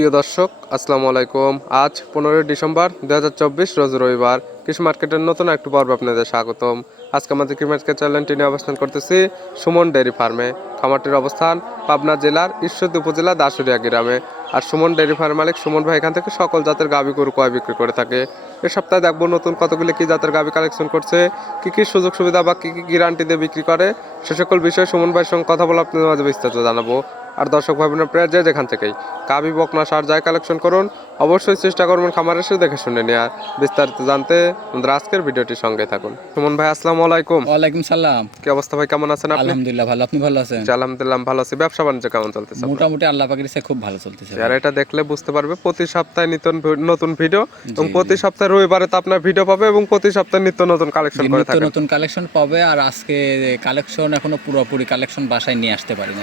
প্রিয় দর্শক, আসসালামু আলাইকুম। আজ পনেরোই ডিসেম্বর দু হাজার চব্বিশ, রোজ রবিবার। কৃষি মার্কেটের নতুন একটি পর্ব আপনাদের স্বাগতম। আজকে আমাদের কৃষি মার্কেট চ্যানেলটি নিয়ে অবস্থান করতেছি সুমন ডেয়ারি ফার্মে। খামারটির অবস্থান পাবনা জেলার ঈশ্বরদী উপজেলা দাসুরিয়া গ্রামে। আর সুমন ডেয়ারি ফার্ম মালিক সুমন ভাই এখান থেকে সকল জাতের গাভী গরু কয় বিক্রি করে থাকে। এ সপ্তাহে দেখব নতুন কতগুলি কি জাতের গাভী কালেকশন করছে, কি কি সুযোগ সুবিধা বা কি কি গ্যারান্টি দিয়ে বিক্রি করে। সে সকল বিষয়ে সুমন ভাইয়ের সঙ্গে কথা বলে আপনাদের মাঝে বিস্তারিত জানাব। আর দর্শক ভাই বোনের প্রায় যে যেখান থেকেই কাবি বকনা সার যাই কালেকশন করুন অবশ্যই চেষ্টা করবেন খামার এসে দেখে শুনে নেওয়ার। বিস্তারিত জানতে আমাদের আজকের ভিডিওটির সঙ্গে থাকুন। সুমন ভাই আসসালামু আলাইকুম। ওয়ালাইকুম সালাম। কি অবস্থা ভাই কেমন আছেন আপনি? আলহামদুলিল্লাহ ভালো আপনি ভালো আছেন? আলহামদুলিল্লাহ ভালো আছি। ব্যবসা বাণিজ্য কেমন চলতেছে মোটামুটি আল্লাহ পাকের ইচ্ছায় খুব ভালো চলতেছে আর এটা দেখলে বুঝতে পারবে প্রতি সপ্তাহে নিত্য নতুন ভিডিও এবং প্রতি সপ্তাহে রবিবারে তো আপনার ভিডিও পাবে এবং প্রতি সপ্তাহে নিত্য নতুন কালেকশন করে থাকেন। নতুন কালেকশন পাবে আর আজকে কালেকশন এখনও পুরোপুরি কালেকশন বাসায় নিয়ে আসতে পারি না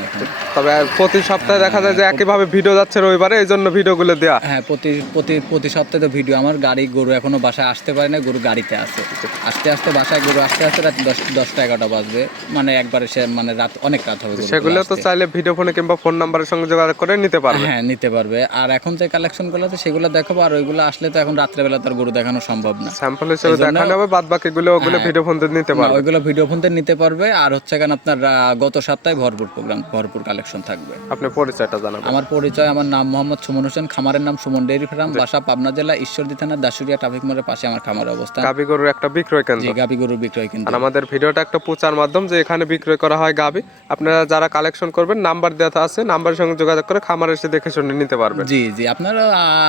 তবে প্রতি সপ্তাহে দেখা যায় যে একইভাবে ভিডিও যাচ্ছে রবিবারে এই জন্য ভিডিওগুলো দেওয়া হ্যাঁ প্রতি প্রতি প্রতি সপ্তাহে তো ভিডিও। আমার গাড়ি গরু এখনও বাসায় আসতে পারে না গরু গাড়িতে আছে। আস্তে আস্তে বাসায় গরু আস্তে আস্তে রাত দশ দশটা এগারোটা বাজবে। মানে একবারে সে মানে রাত অনেক রাত হবে সেগুলো তো চাইলে ভিডিও ফোনে কিংবা ফোন নাম্বারের সঙ্গে যোগাযোগ করে নিতে পারবে। হ্যাঁ নিতে পারবে। আর এখন যে কালেকশন কালেকশনগুলো আছে সেগুলো দেখাবো। আর ওইগুলো আসলে তো এখন রাত্রেবেলা তার গরু দেখানো সম্ভব না। স্যাম্পল হিসেবে দেখানো হবে বাদ বাকি গুলো ওগুলো ভিডিও ফোন দিয়ে নিতে পারবে। ওইগুলো ভিডিও ফোন নিতে পারবে। আর হচ্ছে কেন আপনার গত সপ্তাহে ভরপুর প্রোগ্রাম ভরপুর কালেকশন থাকবে। আপনি পরিচয়টা জানাবেন। আমার পরিচয় আমার নাম মোহাম্মদ সুমন হোসেন খামারের নাম সুমন ডেয়ারি ফার্ম বাসা পাবনা জেলা ঈশ্বরদী থানা দাসুরিয়া ট্রাফিক মোড়ের পাশে আমার খামার অবস্থান। গাবি গরুর একটা বিক্রয় কেন্দ্র। যে গাবি গরুর বিক্রয় কিন্তু আর আমাদের ভিডিওটা একটা প্রচার মাধ্যম যে এখানে বিক্রয় করা হয় গাবি। আপনারা যারা কালেকশন করবেন নাম্বার দেওয়া আছে নাম্বারের সঙ্গে যোগাযোগ করে খামার এসে দেখে শুনে নিতে পারবেন। জি জি আপনারা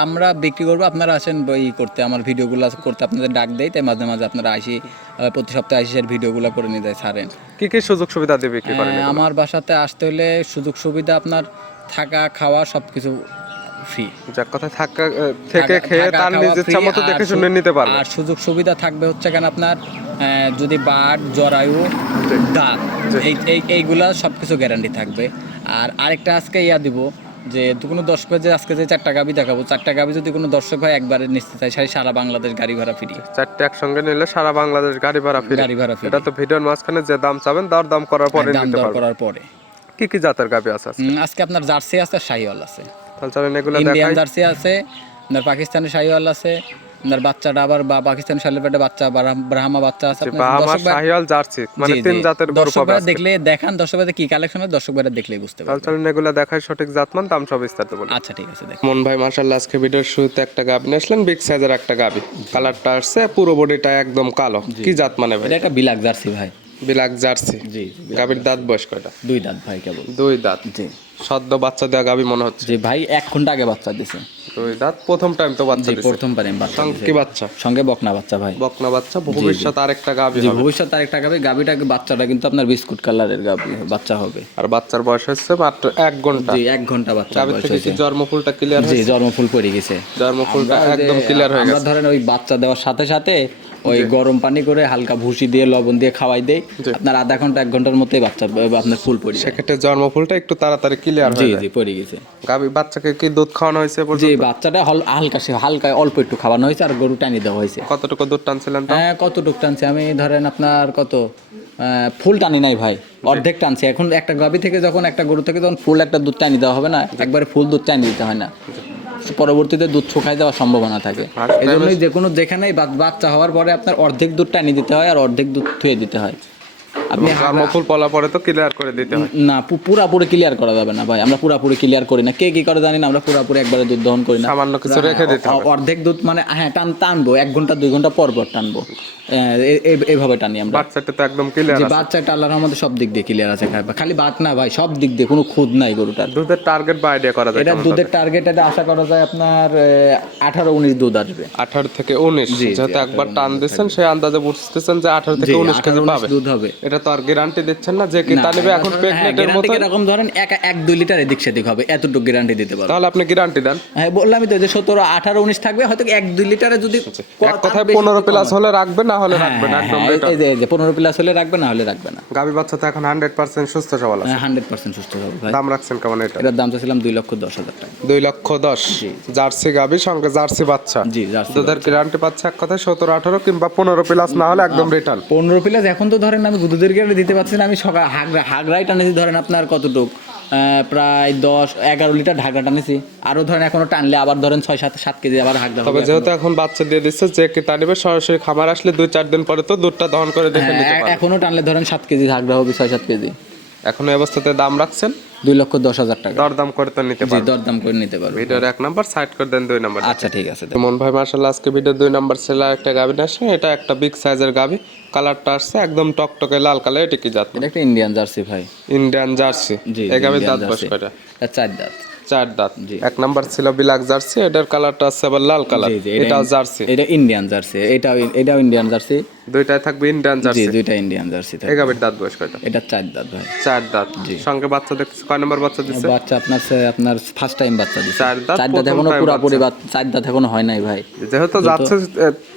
আমরা বিক্রি করব আপনারা আসেন বই করতে আমার ভিডিওগুলো করতে আপনাদের ডাক দেয় তাই মাঝে মাঝে আপনারা আসি প্রতি সপ্তাহে আসি ভিডিওগুলো করে নিতে ছাড়েন। কি কি সুযোগ সুবিধা দিয়ে বিক্রি করেন আমার বাসাতে আসতে হলে সুযোগ সুবিধা আপনার থাকা খাওয়া সবকিছু ফ্রি যার কথা থাকা থেকে খেয়ে তার নিজের ইচ্ছা মতো দেখে শুনে নিতে পারবে। আর সুযোগ সুবিধা থাকবে হচ্ছে কেন আপনার যদি বাঘ জরায়ু দাঁত এই এই এইগুলা সব কিছু গ্যারান্টি থাকবে। আর আরেকটা আজকে ইয়া দিব যে কোনো দর্শক যে আজকে যে চারটা গাবি দেখাবো চারটা গাবি যদি কোনো দর্শক হয় একবারে নিতে চাই সারি সারা বাংলাদেশ গাড়ি ভাড়া ফ্রি। চারটে একসঙ্গে নিলে সারা বাংলাদেশ গাড়ি ভাড়া ফিরে। গাড়ি ভাড়া ফ্রি। এটা তো ভিডিওর মাঝখানে যে দাম চাবেন দর দাম করার পরে দাম দর করার পরে। কি কি জাতের গাবি আছে আজকে? আপনার জার্সি আছে শাহিওয়াল আছে। তাহলে চলেন এগুলো ইন্ডিয়ান জার্সি আছে আপনার পাকিস্তানি শাহিওয়াল আছে আপনার বাচ্চাটা আবার বা পাকিস্তানি শালিপেটে বাচ্চা ব্রাহ্মা বাচ্চা আছে আপনার দর্শক শাহিওয়াল জার্সি মানে তিন জাতের গরু পাবে আজকে। দেখলে দেখান দর্শক ভাইদের কি কালেকশন হয় দর্শক ভাইরা দেখলেই বুঝতে তাহলে পারবে চলেন এগুলো দেখাই সঠিক জাতমান দাম সব বিস্তারিত বলি। আচ্ছা ঠিক আছে দেখ। মন ভাই মার্শাল্লাহ আজকে ভিডিওর শুরুতে একটা গাবি নিয়ে আসলেন বিগ সাইজের একটা গাবি। কালারটা আসছে পুরো বডিটা একদম কালো। কি জাত মানে ভাই? এটা একটা বিলাক জার্সি ভাই। বিলাক জার্সি জি গাবির দাঁত বয়স কয়টা? দুই দাঁত ভাই কেবল দুই দাঁত। জি। সদ্য বাচ্চা দেওয়া গাবি মনে হচ্ছে। জি ভাই এক ঘণ্টা আগে বাচ্চা দিছে। দাঁত প্রথম টাইম তো বাচ্চা প্রথম পারে বাচ্চা কি বাচ্চা? সঙ্গে বকনা বাচ্চা ভাই। বকনা বাচ্চা ভবিষ্যৎ আরেকটা গাবি হবে। ভবিষ্যৎ আরেকটা গাবি। গাবিটা বাচ্চাটা কিন্তু আপনার বিস্কুট কালারের গাবি বাচ্চা হবে। আর বাচ্চার বয়স হচ্ছে মাত্র এক ঘণ্টা। জি এক ঘণ্টা বাচ্চা থেকে জন্মফুলটা ক্লিয়ার জি জন্মফুল পড়ে গেছে। জন্মফুলটা একদম ক্লিয়ার হয়ে গেছে। ধরেন ওই বাচ্চা দেওয়ার সাথে সাথে ওই গরম পানি করে হালকা ভুসি দিয়ে লবণ দিয়ে খাওয়াই দেয় আপনার আধা ঘণ্টা এক ঘণ্টার মধ্যেই বাচ্চা আপনার ফুল পড়ে সেক্ষেত্রে জন্মফুলটা একটু তাড়াতাড়ি ক্লিয়ার জি জি পড়ে গেছে। গাবি বাচ্চাকে কি দুধ খাওয়ানো হয়েছে? জি বাচ্চাটা হল হালকা হালকা অল্প একটু খাওয়ানো হয়েছে আর গরু টানি দেওয়া হয়েছে। কতটুকু দুধ টানছিলেন তো? হ্যাঁ কতটুক টানছে? আমি ধরেন আপনার কত? ফুল টানি নাই ভাই অর্ধেক টানছে। এখন একটা গাভি থেকে যখন একটা গরু থেকে যখন ফুল একটা দুধ টানি দেওয়া হবে না একবারে ফুল দুধ টানি দিতে হয় না। পরবর্তীতে দুধ শুকাই দেওয়ার সম্ভাবনা থাকে। এই জন্যই যে কোনো যেখানেই বাচ্চা হওয়ার পরে আপনার অর্ধেক দুধ টানি দিতে হয় আর অর্ধেক দুধ থুয়ে দিতে হয়। আপনি জন্মফুল পলা পরে তো ক্লিয়ার করে দিতে হয়। না পুরাপুরি ক্লিয়ার করা যাবে না ভাই। আমরা পুরাপুরি ক্লিয়ার করি না। কে কি করে জানি না আমরা পুরাপুরি একবারে দুধ দহন করি না। সামান্য কিছু রেখে দিতে হবে। অর্ধেক দুধ মানে হ্যাঁ টান টানবো এক ঘণ্টা দুই ঘণ্টা পর পর টানবো। টানি আমরা। বাচ্চাটা তো একদম ক্লিয়ার আছে। বাচ্চাটা আল্লাহর সব দিক দিয়ে ক্লিয়ার আছে খালি বাত না ভাই সব দিক দিয়ে কোনো খুদ নাই গরুটার। দুধের টার্গেট বা আইডিয়া করা যায় এটা দুধের টার্গেট এটা আশা করা যায় আপনার আঠারো উনিশ দুধ আসবে। আঠারো থেকে উনিশ যেহেতু একবার টান দিচ্ছেন সেই আন্দাজে বুঝতেছেন যে আঠারো থেকে উনিশ কেজি পাবে। দুধ হবে। এটা তো আর গ্যারান্টি দিচ্ছেন না যে নেবে এখন হ্যাঁ, মতো এরকম ধরেন এক এক দুই লিটার এদিক সেদিক হবে এতটুকু গ্যারান্টি দিতে পারব তাহলে আপনি গ্যারান্টি দেন। হ্যাঁ বললামই তো যে সতেরো আঠারো উনিশ থাকবে হয়তো এক দুই লিটারে যদি এক কথায় পনেরো প্লাস হলে রাখবে না হলে রাখবে না একদম হ্যাঁ, এই যে পনেরো প্লাস হলে রাখবে না হলে রাখবে না। গাবি বাচ্চা তো এখন হান্ড্রেড পার্সেন্ট সুস্থ সবল আছে। হান্ড্রেড পার্সেন্ট সুস্থ দাম রাখছেন কেমন এটা? এটার দাম চাচ্ছিলাম দুই লক্ষ দশ হাজার টাকা। দুই লক্ষ দশ। জার্সি গাবি সঙ্গে জার্সি বাচ্চা। জি জার্সি দুধের গ্যারান্টি পাচ্ছে এক কথায় সতেরো আঠারো কিংবা পনেরো প্লাস না হলে একদম রিটার্ন পনেরো প্লাস এখন তো ধরেন আমি দুধের গ্যারান্টি দিতে পারছি না আমি সকাল হাগড়া হাগড়াই টানেছি ধরেন আপনার কতটুক? প্রায় দশ এগারো লিটার ঢাকা টানেছি। আরও ধরেন এখনও টানলে আবার ধরেন ছয় সাত সাত কেজি আবার হাগরা তবে যেহেতু এখন বাচ্চা দিয়ে দিচ্ছে যে কে নেবে সরাসরি খাবার আসলে দুই চার দিন পরে তো দুধটা দহন করে দেখে নিতে হ্যাঁ, এখনও টানলে ধরেন সাত কেজি ঢাকা হবে ছয় সাত কেজি। এখন এই অবস্থাতে দাম রাখছেন? দুই লক্ষ দশ হাজার টাকা। দরদাম করে তো নিতে পারবে। দরদাম করে নিতে পারবে। ভিডিওর এক নাম্বার সাইড করে দেন দুই নাম্বার। আচ্ছা ঠিক আছে মন ভাই মার্শাল্লাহ আজকে ভিডিও দুই নাম্বার ছেলে একটা গাভি আসছে। এটা একটা বিগ সাইজের গাভি। কালারটা আসছে একদম টকটকে লাল কালার এটা কি জাত? এটা একটা ইন্ডিয়ান জার্সি ভাই। ইন্ডিয়ান জার্সি এই গাভি দাঁত জার্সি। কয়টা? চার দাঁত। চার দাঁত। এক নাম্বার ছিল বিলাক জার্সি এটার কালারটা আছে আবার লাল কালার। এটাও জার্সি এটা ইন্ডিয়ান জার্সি এটাও এটাও ইন্ডিয়ান জার্সি দুইটাই থাকবে ইন্ডিয়ান জি দুইটা ইন্ডিয়ান জার্সি এই থাকে গাভির দাঁত বয়স কয়টা? এটা চার দাঁত ভাই। চার দাঁত। সঙ্গে বাচ্চা দেখতেছি কয় নাম্বার বাচ্চা দিচ্ছে বাচ্চা আপনার আপনার ফার্স্ট টাইম বাচ্চা দিচ্ছে চার দাঁত, চার দাঁত এখনও পুরোপুরি চার দাঁত এখনও হয় নাই ভাই। যেহেতু যাচ্ছে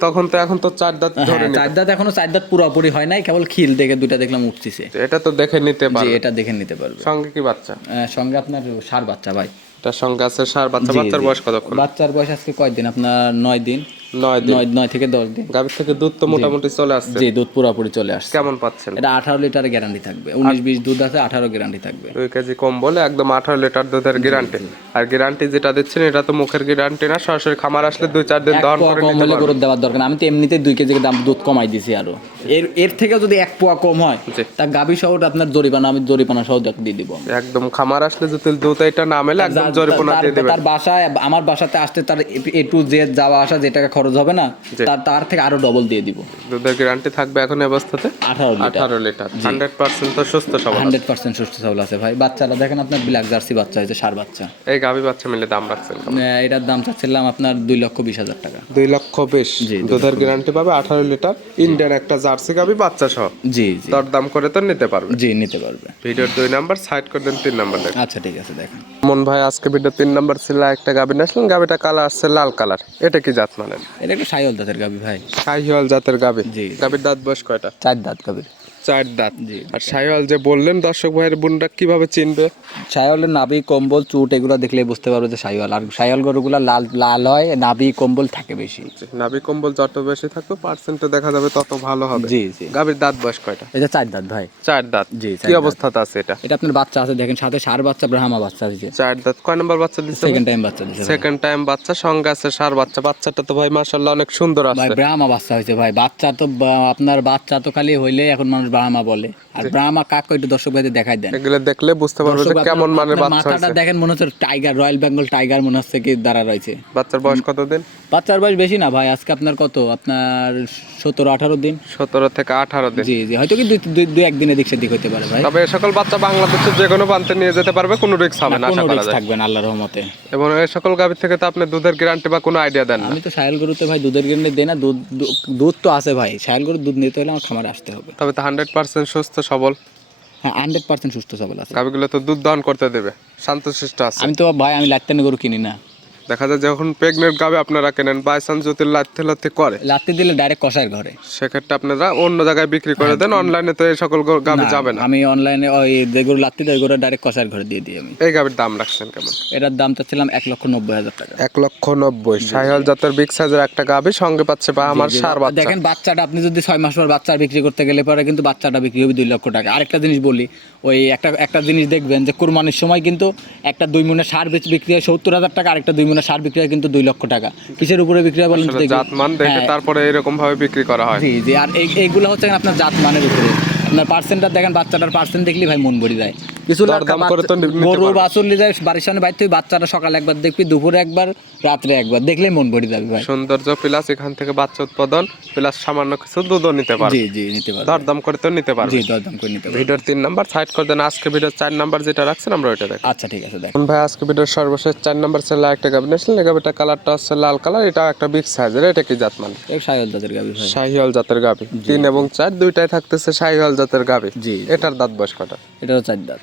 তখন তো এখন তো চার দাঁত ধরে হ্যাঁ চার দাঁত এখনও চার দাঁত পুরোপুরি হয় নাই কেবল খিল দেখে দুইটা দেখলাম উঠতেছে। এটা তো দেখে নিতে জি এটা দেখে নিতে পারবে। সঙ্গে কি বাচ্চা? সঙ্গে আপনার সার বাচ্চা ভাই। এটার সঙ্গে আছে সার বাচ্চা। বাচ্চার বয়স কতক্ষণ? বাচ্চার বয়স আজকে কয়দিন? আপনার নয় দিন। নয় নয় নয় থেকে দশ দিন। গাভীর থেকে দুধ তো মোটামুটি চলে আসছে। জি দুধ পুরোপুরি চলে আসছে। কেমন পাচ্ছেন? এটা আঠারো লিটার গ্যারান্টি থাকবে। উনিশ বিশ দুধ আছে আঠারো গ্যারান্টি থাকবে। দুই কেজি কম বলে একদম আঠারো লিটার দুধের গ্যারান্টি আর গ্যারান্টি যেটা দিচ্ছেন এটা তো মুখের গ্যারান্টি না। সরাসরি খামার আসলে দুই চার দিন দহন করে নিতে পারবে গরুর দেওয়ার দরকার আমি তো এমনিতে দুই কেজি দাম দুধ কমাই দিছি আরও। এর এর থেকেও যদি এক পোয়া কম হয় তা গাভী সহ আপনার জরিপানা আমি জরিপানা সহ দিয়ে দিব। একদম খামার আসলে যদি দুধ এটা না মেলে একদম জরিপনা দিয়ে দেবে তার বাসায় আমার বাসাতে আসতে তার এ টু জেড যাওয়া আসা যে টাকা খরচ হবে না তার তার থেকে আরও ডবল দিয়ে দিব। দুধের গ্যারান্টি থাকবে এখন অবস্থাতে? আঠারো লিটার। আঠারো লিটার। হান্ড্রেড পার্সেন্ট তো সুস্থ সবল আছে। হান্ড্রেড পার্সেন্ট সুস্থ সবল আছে ভাই। বাচ্চারা দেখেন আপনার ব্ল্যাক জার্সি বাচ্চা হয়েছে সার বাচ্চা। এই গাভী বাচ্চা মিলে দাম রাখছেন এটার দাম চাচ্ছিলাম আপনার দুই লক্ষ বিশ হাজার টাকা। দুই লক্ষ বিশ। জি, দুই দুধের গ্যারান্টি পাবে আঠারো লিটার। ইন্ডিয়ান একটা জার্সি গাবি বাচ্চা সহ। জি জি। দর দাম করে তো নিতে পারবে। জি নিতে পারবে। ভিডিওর দুই নাম্বার সাইড করে দেন তিন নাম্বার দেখেন। আচ্ছা ঠিক আছে দেখেন। মন ভাই আজকে ভিডিও তিন নাম্বার ছিল একটা গাবি আসলেন গাবিটা কালার আসছে লাল কালার। এটা কি জাত মানেন? এটা একটু সাইহল জাতের গাবি ভাই। সাইহল জাতের গাবি। জি। গাবির দাঁত বয়স কয়টা? চার দাঁত গাভীর চার দাঁত। জি। আর শাহিওয়াল যে বললেন দর্শক ভাইয়ের বোনটা কীভাবে চিনবে? সাইওয়ালের নাভি কম্বল চুট এগুলো দেখলে বুঝতে পারবে যে সাইওয়াল আর সাইওয়াল গরুগুলো লাল লাল হয় নাভি কম্বল থাকে বেশি। নাভি কম্বল যত বেশি থাকবে পার্সেন্টে দেখা যাবে তত ভালো হবে। জি জি। গাভীর দাঁত বয়স কয়টা? এটা চার দাঁত ভাই। চার দাঁত। জি, কি অবস্থাতে আছে এটা? এটা আপনার বাচ্চা আছে দেখেন সাথে সার বাচ্চা ব্রাহ্মা বাচ্চা হয়েছে চার দাঁত। কয় নাম্বার বাচ্চা দিচ্ছে সেকেন্ড টাইম বাচ্চা দিছে সেকেন্ড টাইম বাচ্চা সঙ্গে আছে সার বাচ্চা। বাচ্চাটা তো ভাই মাশাল্লাহ অনেক সুন্দর আছে ভাই আছে। ব্রাহ্মা বাচ্চা হয়েছে ভাই। বাচ্চা তো আপনার বাচ্চা তো খালি হইলে এখন মানুষ ব্রাহ্মা বলে। আর ব্রাহ্মা কাক একটু দর্শক ভাইদের দেখাই দেন। এগুলো দেখলে বুঝতে পারবে যে কেমন মানের বাচ্চা মাথাটা দেখেন মনে হচ্ছে টাইগার রয়্যাল বেঙ্গল টাইগার মনে হচ্ছে কি দাঁড়া রয়েছে। বাচ্চার বয়স কতদিন? বাচ্চার বয়স বেশি না ভাই? আজকে আপনার কত? আপনার সতেরো আঠারো দিন? সতেরো থেকে আঠারো দিন। জি জি। হয়তো কি দুই দুই- দুই একদিনে দিক সেদিক হতে পারে ভাই। তবে সকল বাচ্চা বাংলাদেশের যে কোনো প্রান্তে নিয়ে যেতে পারবে কোনো রিস্ক হবে না কোনো যায়। থাকবে না আল্লাহর রহমতে। এবং এই সকল গাভীর থেকে তো আপনি দুধের গ্যারান্টি বা কোনো আইডিয়া দেন আমি তো সাহেল গরুতে ভাই দুধের গেন্ডে দেয় না দুধ দুধ তো আছে ভাই। সাহেল গরুর দুধ নিতে হলে আমার খামারে আসতে হবে। তবে তো হান্ড্রেড পার্সেন্ট সুস্থ সবল। হ্যাঁ হান্ড্রেড পার্সেন্ট সুস্থ সবল আছে। গাভীগুলো তো দুধ দহন করতে দেবে। শান্তশিষ্ট আছে। আমি তো ভাই আমি লাত্তানি গরু কিনি না। দেখা যায় যখন প্রেগনেন্ট গাভী আপনারা কেনেন বাই চান্স যদি লাথে লাথে করে লাত্তি দিলে ডাইরেক্ট কষায়ের ঘরে। সেক্ষেত্রে আপনারা অন্য জায়গায় বিক্রি করে দেন অনলাইনে তো এই সকল গ- গাভী যাবে না। আমি অনলাইনে ওই যে গরু দেয় গরু ডাইরেক্ট কষায়ের ঘরে দিয়ে দিই আমি। এই গাভীর দাম রাখছেন কেমন? এটার দাম চাচ্ছিলাম এক লক্ষ নব্বই হাজার টাকা। এক লক্ষ নব্বই। সাহিওয়াল জাতের বিগ সাইজের একটা গাভী সঙ্গে পাচ্ছে বা আমার সার বাচ্চা। দেখেন বাচ্চাটা আপনি যদি ছয় মাস পর বাচ্চা বিক্রি করতে গেলে পরে কিন্তু বাচ্চাটা বিক্রি হবে দুই লক্ষ টাকা। আরেকটা জিনিস বলি ওই একটা একটা জিনিস দেখবেন যে কোরবানির সময় কিন্তু একটা দুই মনে সার বেচ বিক্রি হয় সত্তর হাজার টাকা আরেকটা দুই মনে সার বিক্রি হয় কিন্তু দুই লক্ষ টাকা। কিসের উপরে বিক্রি হয় বলেন দেখে হ্যাঁ, তারপরে এরকম ভাবে বিক্রি করা হয়। জি জি। আর এই এইগুলো হচ্ছে আপনার জাত মানের উপরে। আপনার পার্সেন্টটা দেখেন বাচ্চাটার পার্সেন্ট দেখলে ভাই মন ভরে যায়। কিছু দরদাম করে তো গরু। বাছুর নিয়ে যায় বাড়ির সামনে বাইতে বাচ্চাটা সকালে একবার দেখবি দুপুরে একবার রাত্রে একবার। দেখলে মন ভরে যাবে ভাই। সৌন্দর্য প্লাস এখান থেকে বাচ্চা উৎপাদন প্লাস সামান্য কিছু দুধও নিতে পারবে। জি জি নিতে পারবে। দরদাম করে তো নিতে পারবে। জি দরদাম করে নিতে পারবে। ভিডিওর তিন নাম্বার সাইড করে দেন। আজকে ভিডিওর চার নাম্বার যেটা রাখছেন আমরা ওইটা দেখি আচ্ছা ঠিক আছে দেখ ভাই আজকে ভিডিওর সর্বশেষ চার নাম্বার ছেলে একটা গাভি নিয়েছিলেন। এই গাভিটা কালারটা হচ্ছে লাল কালার এটা একটা বিগ সাইজের এটা কি জাত মানে সাইল দাদের গাবি ভাই। শাহিওয়াল জাতের গাভি। তিন এবং চার দুইটাই থাকতেছে শাহিওয়াল জাতের গাভি। জি। এটার দাঁত বয়স কটা? এটাও চার দাঁত।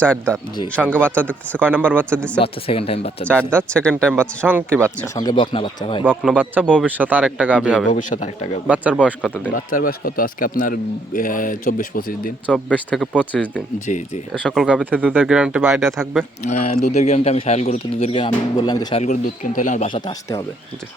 চার দাঁত। জি। সঙ্গে বাচ্চা দেখতেছে কয় নাম্বার বাচ্চা দিচ্ছে বাচ্চা সেকেন্ড টাইম বাচ্চা চার দাঁত সেকেন্ড টাইম বাচ্চা সঙ্গে কি বাচ্চা। সঙ্গে বকনা বাচ্চা ভাই। বকনো বাচ্চা ভবিষ্যৎ আর একটা গাভী হবে। ভবিষ্যৎ আরেকটা গাভী। বাচ্চার বয়স কত দিন? বাচ্চার বয়স কত? আজকে আপনার চব্বিশ পঁচিশ দিন। চব্বিশ থেকে পঁচিশ দিন। জি জি। সকল গাভীতে দুধের গ্যারান্টি বা আইডিয়া থাকবে? দুধের গ্যারান্টি আমি সায়াল গরুতে দুধের গ্যারান্টি আমি বললাম তো সায়াল গরু দুধ কিনতে হলে আমার বাসাতে আসতে হবে।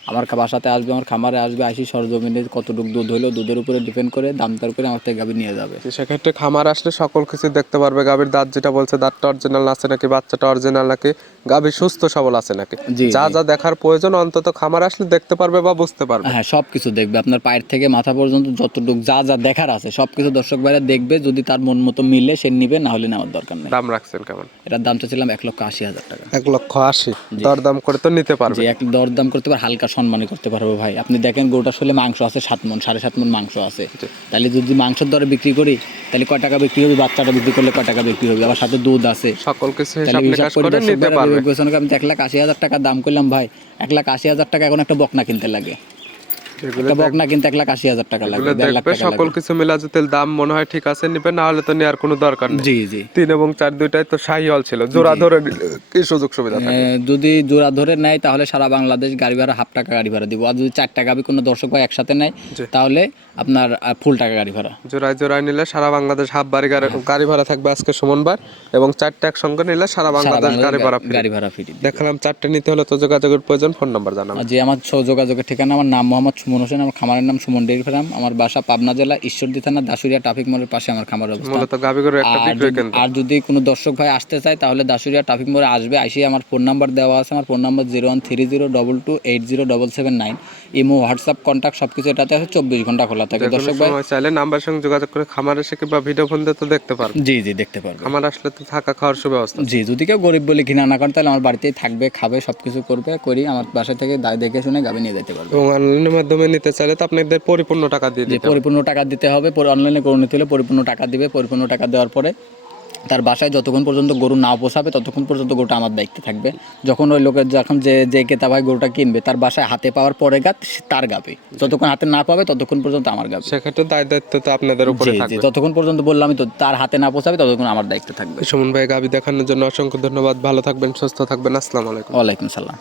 আমার বাসাতে আসবে আমার খামারে আসবে আসি সরজমিনে কতটুকু দুধ হলো দুধের উপরে ডিপেন্ড করে দাম দর করে আমার থেকে গাভী নিয়ে যাবে। সেক্ষেত্রে খামার আসলে সকল কিছু দেখতে পারবে গাভীর দাঁত যেটা বলছে দাঁতটা অরিজিনাল আছে নাকি? বাচ্চাটা অরিজিনাল নাকি? গাভী সুস্থ সবল আছে নাকি? যা যা দেখার প্রয়োজন অন্তত খামার আসলে দেখতে পারবে বা বুঝতে পারবে। হ্যাঁ সব কিছু দেখবে। আপনার পায়ের থেকে মাথা পর্যন্ত যতটুকু যা যা দেখার আছে সব কিছু দর্শক ভাইরা দেখবে। যদি তার মন মতো মিলে সে নিবে না হলে নেওয়ার দরকার নেই। দাম রাখছেন কেমন? এটার দামটা ছিলাম এক লক্ষ আশি হাজার টাকা। এক লক্ষ আশি? দরদাম করে তো নিতে পারবে। এক দরদাম করতে পারে হালকা সম্মানই করতে পারবে ভাই। আপনি দেখেন গরুটা আসলে মাংস আছে সাত মন সাড়ে সাত মন মাংস আছে। তাহলে যদি মাংসের দরে বিক্রি করি তাহলে কয় টাকা বিক্রি হবে? বাচ্চাটা বিক্রি করলে কয় টাকা বিক্রি হবে? আবার সাথে দুধ আছে। সকল কিছু আমি এক লাখ আশি হাজার টাকা দাম করলাম ভাই। এক লাখ আশি হাজার টাকা এখন একটা বকনা কিনতে লাগে। একটা বকনা কিনতে এক লাখ আশি হাজার টাকা লাগে এগুলো দেড় লাখ দেখবে সকল কিছু মিলা যদি দাম মনে হয় ঠিক আছে নিবে না হলে তো নেওয়ার কোনো দরকার নেই। জি জি। তিন এবং চার দুইটাই তো শাহিওয়াল ছিল জোড়া ধরে কি সুযোগ সুবিধা যদি জোড়া ধরে নেয় তাহলে সারা বাংলাদেশ গাড়ি ভাড়া হাফ টাকা গাড়ি ভাড়া দিব। আর যদি চার টাকা আমি কোনো দর্শক ভাই একসাথে নেয় তাহলে আপনার ফুল টাকা গাড়ি ভাড়া। জোড়ায় জোড়ায় নিলে সারা বাংলাদেশ হাফ বাড়ি গাড়ি গাড়ি ভাড়া থাকবে আজকে সুমনবার এবং চারটে একসঙ্গে নিলে সারা সারা বাংলাদেশ গাড়ি ভাড়া গাড়ি ভাড়া ফ্রি দেখালাম চারটে নিতে হলে তো যোগাযোগের প্রয়োজন ফোন নাম্বার জানাবেন যে আমার যোগাযোগের ঠিকানা আমার নাম মোহাম্মদ সুমন হোসেন আমার খামারের নাম সুমন ডেইরি ফার্ম আমার বাসা পাবনা জেলা ঈশ্বরদী থানা দাসুরিয়া ট্রাফিক মোড়ের পাশে আমার খামার অবস্থা। মূলত গাবিগরের একটা আর যদি- কোনো দর্শক ভাই আসতে চায় তাহলে দাসুরিয়া ট্রাফিক মোড়ে আসবে। আসি আমার ফোন নাম্বার দেওয়া আছে আমার phone number zero one three zero double two eight zero double seven nine imo WhatsApp contact সব কিছু এটাতে আছে চব্বিশ ঘণ্টা খোলা থাকে। দর্শক ভাই চাইলে নাম্বার সঙ্গে যোগাযোগ করে খামার এসে কিংবা ভিডিও ফোন দিয়ে তো দেখতে পারবে। জি জি দেখতে পারবে। খামার আসলে তো থাকা খাওয়ার সুব্যবস্থা। জি যদি কেউ গরিব বলে ঘৃণা না করে তাহলে আমার বাড়িতেই থাকবে খাবে সব কিছু করবে করি। আমার বাসা থেকে দা- দেখে শুনে গাবে নিয়ে যেতে পারবে। এবং অনলাইনের মাধ্যমে নিতে চাইলে তো আপনাদের পরিপূর্ণ টাকা দিয়ে দিতে পরিপূর্ণ টাকা দিতে হবে অনলাইনে গরু নিতে হলে পরিপূর্ণ টাকা দিবে পরিপূর্ণ টাকা দেওয়ার পরে তার বাসায় যতক্ষণ পর্যন্ত গরু না পোষাবে ততক্ষণ পর্যন্ত গরুটা আমার দায়িত্বে থাকবে। যখন ওই লোকের যখন যে যে কেতা ভাই গরুটা কিনবে তার বাসায় হাতে পাওয়ার পরে গাত তার গাবে। যতক্ষণ হাতে না পাবে ততক্ষণ পর্যন্ত আমার গাবে। সেক্ষেত্রে দায় দায়িত্ব তো আপনাদের উপরে থাকবে। যতক্ষণ পর্যন্ত বললাম তো তার হাতে না পোষাবে ততক্ষণ আমার দায়িত্ব থাকবে। সুমন ভাই গাবি দেখানোর জন্য অসংখ্য ধন্যবাদ। ভালো থাকবেন সুস্থ থাকবেন। আসসালামু আলাইকুম। ওয়ালাইকুম সালাম।